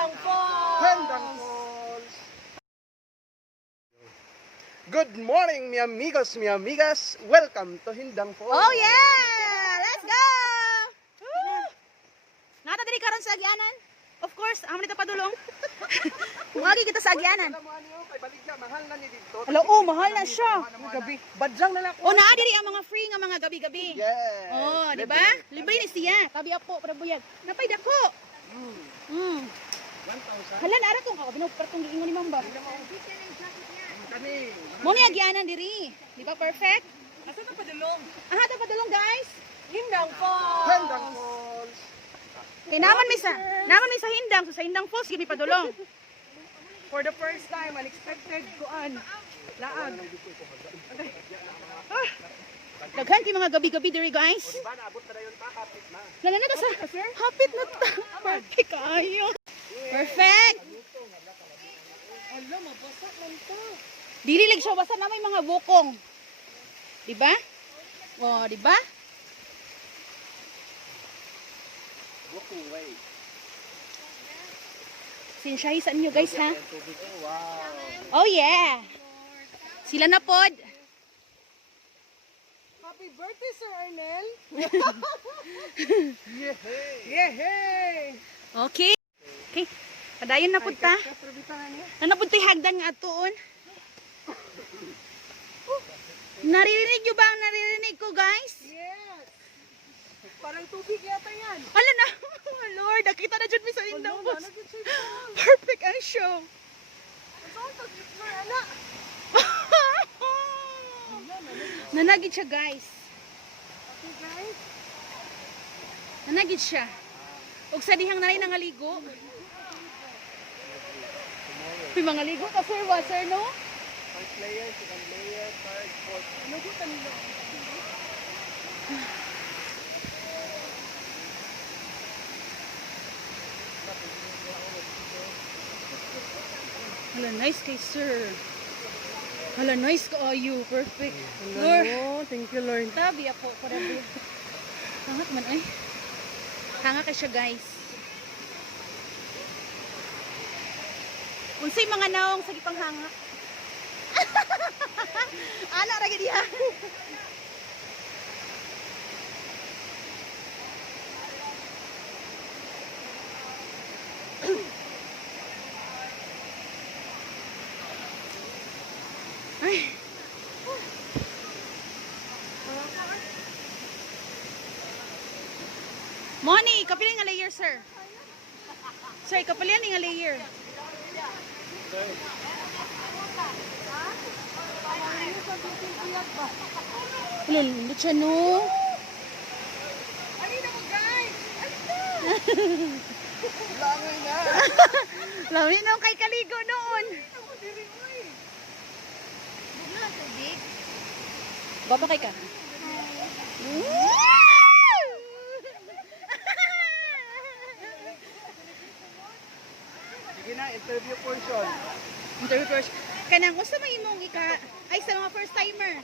Hindang Falls! Hindang Falls! Good morning, mi amigos, mi amigas. Welcome to Hindang Falls. Oh yeah! Let's go! Nata diri karon sa agyanan. Of course, amo nito padulong. Magi kita sa agyanan. Alam mo ano, kay Baligya, mahal na ni dito. Hello, oh, mahal na siya. Gabi, badyang na lang. Oh, naa diri ang mga free nga mga gabi-gabi. Yes. Oh, di ba? Libre ni siya. Kabi apo para buyag. Napay dako. Mm. 1,000. Hala na ara kung ako binog partong giingon ni Mamba. Kani. Mo ni agyanan diri. Di ba perfect? Asa na padulong? Aha, ta padulong guys. Hindang Falls. Hindang Falls. Kay naman mi sa Hindang, so sa Hindang Falls gini padulong. For the first time, unexpected kuan. Laag. Daghan kay mga gabi-gabi diri guys. Diba naabot na dayon pa kapit na. Lala na sa hapit na ta. Perfect kayo. Perfect. Ala, mabasa man to. Dili lig siya basta na may mga bukong. Di ba? Oh, di ba? Walking way. Sinsyahi sa inyo guys ha. Wow. Oh yeah. Sila na pod. Happy birthday, Sir Arnel. Yehey. Yehey. Okay. Okay. Padayon na pod ta. Nanapod tay hagdan nga atuon. Naririnig nyo ba ang naririnig ko guys? Yes. Parang tubig yata yan. Ala na. Oh Lord, nakita na dyan mi sa Hindang Falls. Perfect ang show. Nanagid siya guys. Okay, guys. Nanagid siya. Ug sa dihang naray nangaligo. May mga ligo ka sir, sir no? First layer, second layer, third, fourth. Ano ko kanila? Hala, nice kay sir. Hala, nice ka ayo. Perfect. Lord. Lord, Thank you, Lord. tabi ako. Parabi. Hangat man ay. Hanga kay siya guys. Unsay mga naong sa gipang hanga? Ana ra gid diha. Ay. Money, kapila nga layer, sir. Sir, kapila nga layer. Lulunod siya, no? Ayun ako, guys! Langoy na! Lami nung kay kaligo noon. Baba kay ka. Sige na, interview portion. Interview first. Kanang usa may imong ay sa mga first timer.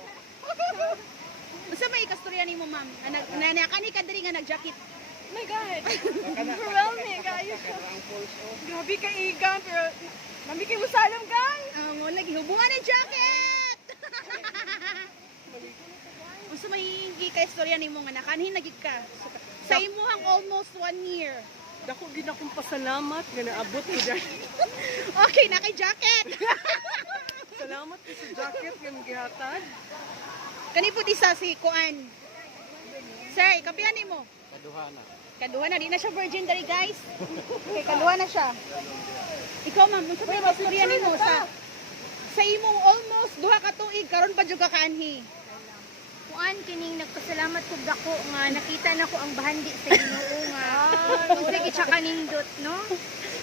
Usa may ikastorya nimo ma'am. Kani ka diri nga nag-jacket. Oh my God! Overwhelming guys. Ang pulse, oh. Grabe ka igan pero mami kay musalam guys. Ang lagi hubungan ng jacket. Usa may ikastorya nimo nga nakanhin nagid ka. Sa imuhang almost 1 year. Dako gid akong pasalamat nga naabot ko dyan. Okay, na kay jacket. Salamat ko sa jacket nga gihatag. Kani po di sa si Kuan. Sir, kapihan nimo. Kaduha na, di na siya virgin dali guys. Okay, kaduha na siya. Ikaw ma'am, unsa may istorya nimo sa imong almost duha ka tuig karon pa jud ka kaanhi. Kuan kining nagpasalamat kog dako nga nakita na ko ang bahandi sa Ginoo nga unsa gid siya kanindot no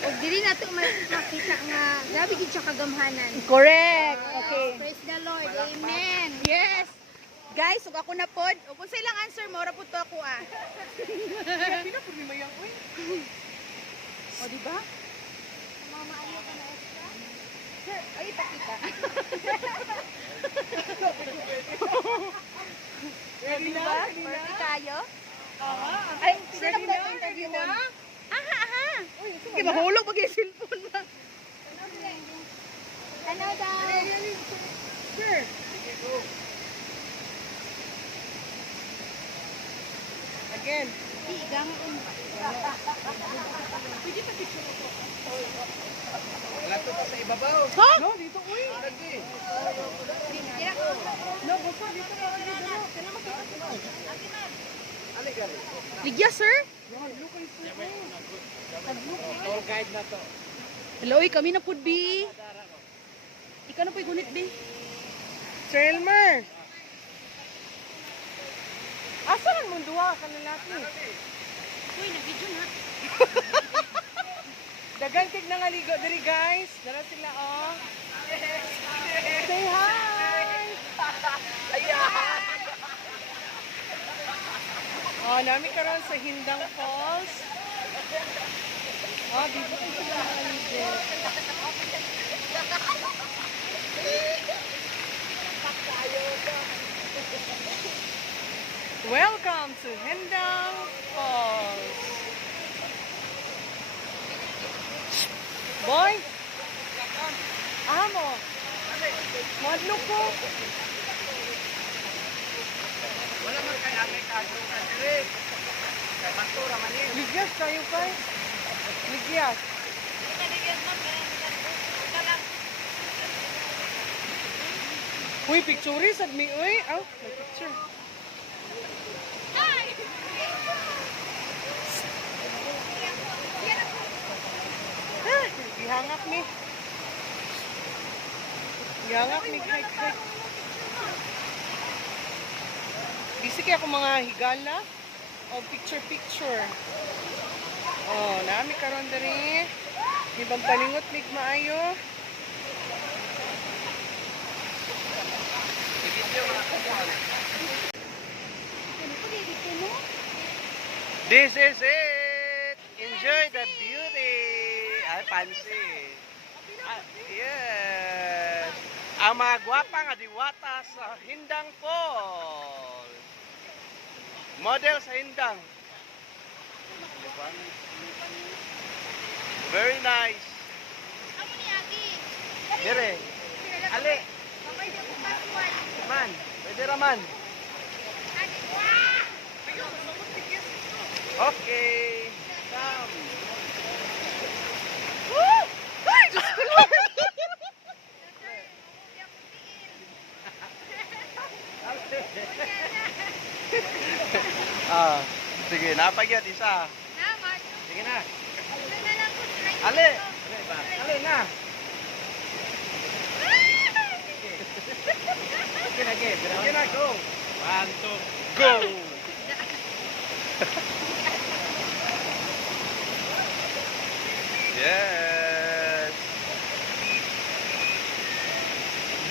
ug dili nato makita nga grabe gid siya kagamhanan. Correct. Okay. Praise the Lord. Amen. Yes. Guys, ug ako na pod. Ug kung sa ilang answer mo, ora pud to ako ah. Pina pud ni mayang oy. O di ba? Mama ayo ka na extra. Sir, ay pakita. Ready na? Diba? Ready na? Birthday tayo. Aha. Ay, sino Ready ba na? interview Ready mo? na? Aha, aha. Uy, Sige, mahulog pag yung cellphone ba? Ano daw? Sure. Again. Igang mo. Pwede pa picture ko. Wala to sa ibabaw. Ha? No, dito uy. Lagi. No, buko dito. Kana makita. Ali gani. Ligya, sir? Tour guide na to. Hello, kami na pud bi. Ikaw na po'y gunit bi. Sir Elmer! Asa man mong duha ka lalaki? Uy, nag-video na. Dagan kig nangaligo diri guys. Dara sila oh. Say hi! Oh, nami karon sa Hindang Falls. Oh, dito ko sila nangaligo. Welcome to Hindang Falls. Boy! Amo! Madlo ko! Wala man kay amay kaso ka dire. Kay Mantura man ni. Ligyas kayo kay? Ligyas. Uy, picture sad mi uy. Oh, may picture. Ah, gihangak mi. Gihangak mi kay. Bisi kaya ako mga higala o picture. Oh, nami karon diri. Ibang paningot mig maayo. This is it. Enjoy the beauty. Ay, fancy. Yes. Ang mga gwapa nga diwata sa Hindang Falls. Model sa Hindang. Diba? Very nice. Amo ni Agi. Dire. Ali. Babay di ako paswal. Man. Pwede raman. Agi, wah! Okay. Come. Ay, Diyos ko Lord. Ah, sige, napagyan isa. Naman. Sige na. Ito na lang ko. Ali. Ali na. Okay na, okay. Sige na, go. One, two. Go. Yes.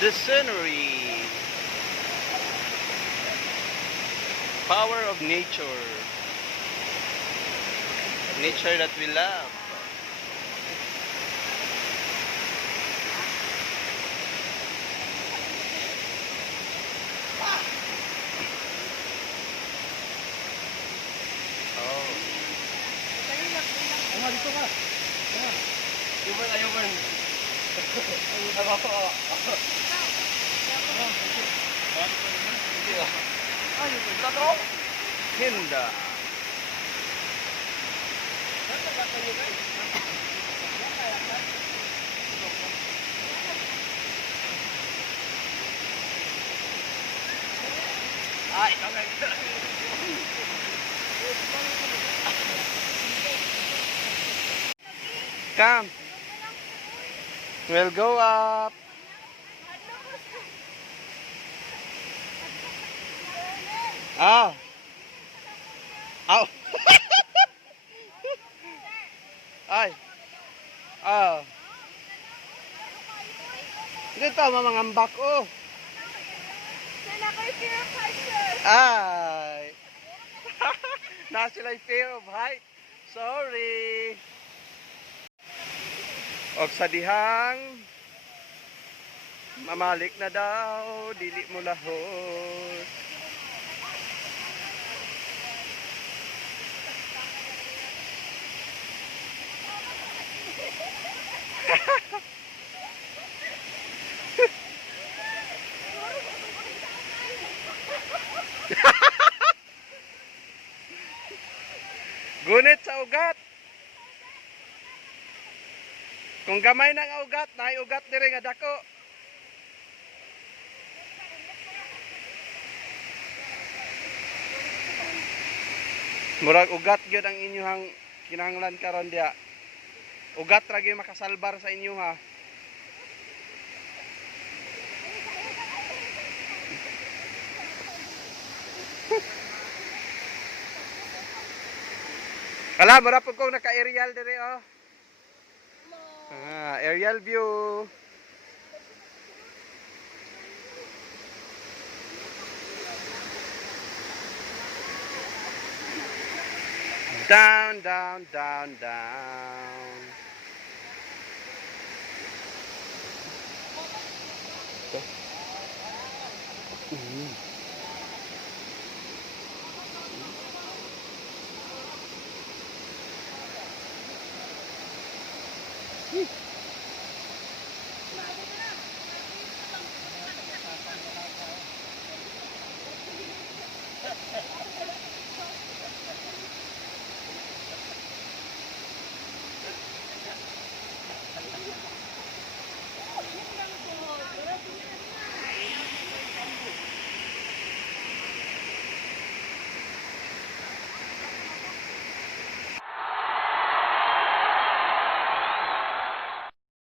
The scenery. Power of nature. Nature that we love. Oh. Ano, dito ka. Ayuban, ayuban. Hinda. Ah, ito nga. Come. We'll go up. Ah. Ow. Ay. Ah. Dito mamangambak oh. Ay. Na sila fear of height. Sorry. Og sa dihang mamalik na daw, dili mo lahos. Gunit sa ugat. Kung gamay na nga ugat, naay ugat dire nga dako. Murag ugat gyud ang inyong kinahanglan karon dia. Ugat ra gyud makasalbar sa inyo ha. Kala, mura po kong naka-aerial dire oh. Aerial view. Down, down, down, down.